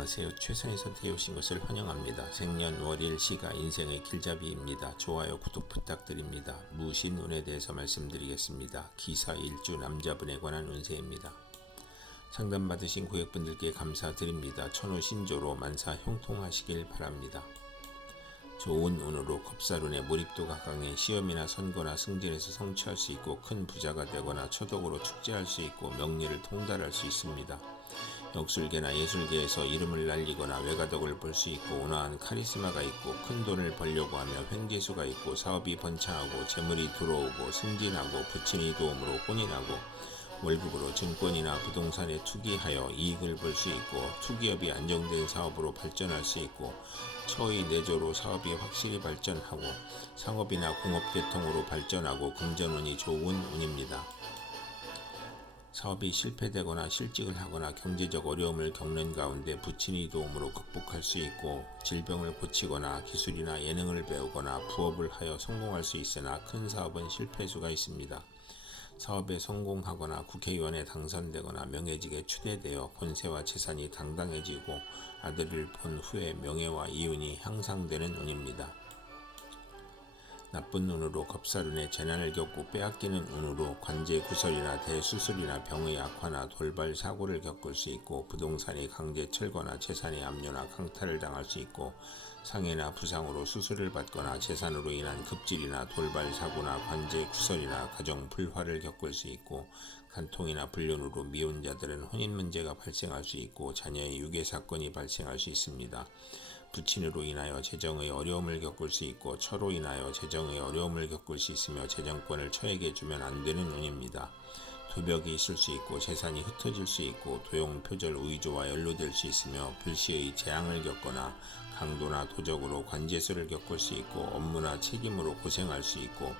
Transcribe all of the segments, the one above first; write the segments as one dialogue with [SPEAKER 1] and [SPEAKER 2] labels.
[SPEAKER 1] 안녕하세요. 최선의 선택해 오신 것을 환영합니다. 생년월일 시가 인생의 길잡이입니다. 좋아요, 구독 부탁드립니다. 무신 운에 대해서 말씀드리겠습니다. 기사 일주 남자분에 관한 운세입니다. 상담받으신 고객분들께 감사드립니다. 천호 신조로 만사 형통하시길 바랍니다. 좋은 운으로 겁사룬의 몰입도가 강해 시험이나 선거나 승진에서 성취할 수 있고 큰 부자가 되거나 초덕으로 축제할 수 있고 명리를 통달할 수 있습니다. 역술계나 예술계에서 이름을 날리거나 외가덕을 볼 수 있고 온화한 카리스마가 있고 큰 돈을 벌려고 하며 횡재수가 있고 사업이 번창하고 재물이 들어오고 승진하고 부친이 도움으로 혼이 나고 월급으로 증권이나 부동산에 투기하여 이익을 볼 수 있고 투기업이 안정된 사업으로 발전할 수 있고 처의 내조로 사업이 확실히 발전하고 상업이나 공업 계통으로 발전하고 금전운이 좋은 운입니다. 사업이 실패되거나 실직을 하거나 경제적 어려움을 겪는 가운데 부친이 도움으로 극복할 수 있고 질병을 고치거나 기술이나 예능을 배우거나 부업을 하여 성공할 수 있으나 큰 사업은 실패수가 있습니다. 사업에 성공하거나 국회의원에 당선되거나 명예직에 추대되어 권세와 재산이 당당해지고 아들을 본 후에 명예와 이윤이 향상되는 운입니다. 나쁜 운으로 겁사른의 재난을 겪고 빼앗기는 운으로 관제 구설이나 대수술이나 병의 악화나 돌발 사고를 겪을 수 있고 부동산이 강제 철거나 재산의 압류나 강탈을 당할 수 있고 상해나 부상으로 수술을 받거나 재산으로 인한 급질이나 돌발 사고나 관제 구설이나 가정 불화를 겪을 수 있고 간통이나 불륜으로 미혼자들은 혼인 문제가 발생할 수 있고 자녀의 유괴 사건이 발생할 수 있습니다. 부친으로 인하여 재정의 어려움을 겪을 수 있고 처로 인하여 재정의 어려움을 겪을 수 있으며 재정권을 처에게 주면 안 되는 운입니다. 도벽이 있을 수 있고 재산이 흩어질 수 있고 도용 표절 우의조와 연루될 수 있으며 불시의 재앙을 겪거나 강도나 도적으로 관제수를 겪을 수 있고 업무나 책임으로 고생할 수 있고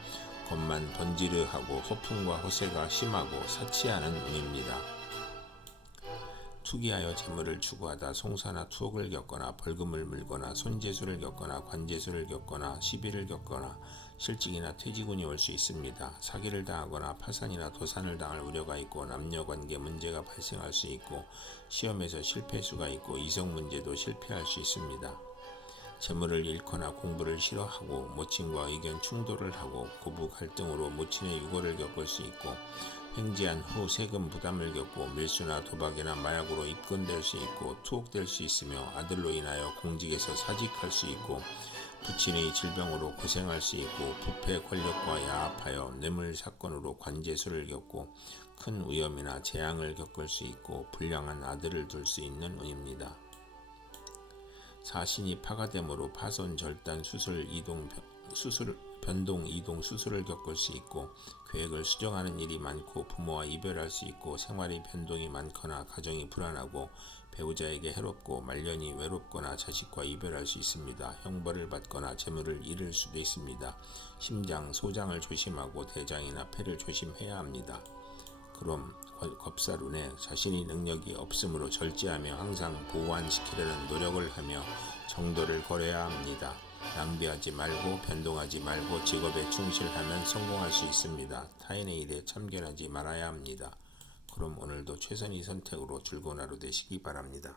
[SPEAKER 1] 것만 번지르하고 허풍과 허세가 심하고 사치하는 운입니다. 투기하여 재물을 추구하다 송사나 투옥을 겪거나 벌금을 물거나 손재수를 겪거나 관재수를 겪거나 시비를 겪거나 실직이나 퇴직운이 올 수 있습니다. 사기를 당하거나 파산이나 도산을 당할 우려가 있고 남녀관계 문제가 발생할 수 있고 시험에서 실패수가 있고 이성 문제도 실패할 수 있습니다. 재물을 잃거나 공부를 싫어하고 모친과 의견 충돌을 하고 고부 갈등으로 모친의 유고를 겪을 수 있고 횡재한 후 세금 부담을 겪고 밀수나 도박이나 마약으로 입건될 수 있고 투옥될 수 있으며 아들로 인하여 공직에서 사직할 수 있고 부친의 질병으로 고생할 수 있고 부패 권력과 야합하여 뇌물 사건으로 관제수를 겪고 큰 위험이나 재앙을 겪을 수 있고 불량한 아들을 둘 수 있는 운입니다. 사신이 파가됨으로 파손 절단 수술 이동 수술 변동 이동 수술을 겪을 수 있고 계획을 수정하는 일이 많고 부모와 이별할 수 있고 생활의 변동이 많거나 가정이 불안하고 배우자에게 해롭고 말년이 외롭거나 자식과 이별할 수 있습니다. 형벌을 받거나 재물을 잃을 수도 있습니다. 심장, 소장을 조심하고 대장이나 폐를 조심해야 합니다. 그럼 겁사룬에 자신이 능력이 없으므로 절제하며 항상 보완시키려는 노력을 하며 정도를 걸어야 합니다. 낭비하지 말고 변동하지 말고 직업에 충실하면 성공할 수 있습니다. 타인의 일에 참견하지 말아야 합니다. 그럼 오늘도 최선의 선택으로 즐거운 하루 되시기 바랍니다.